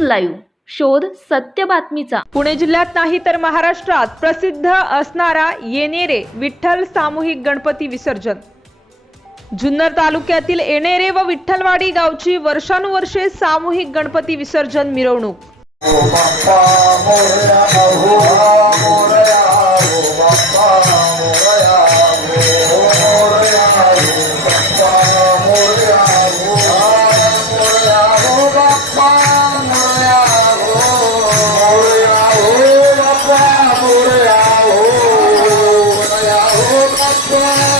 Live. शोध सत्य बातमीचा. पुणे जिल्ह्यात नाही तर महाराष्ट्रात प्रसिद्ध असणारा येणेरे विठ्ठल सामूहिक गणपती विसर्जन. जुन्नर तालुक्यातील येणेरे व विठ्ठलवाडी गावची वर्षानुवर्षे सामूहिक गणपती विसर्जन मिरवणूक. cry.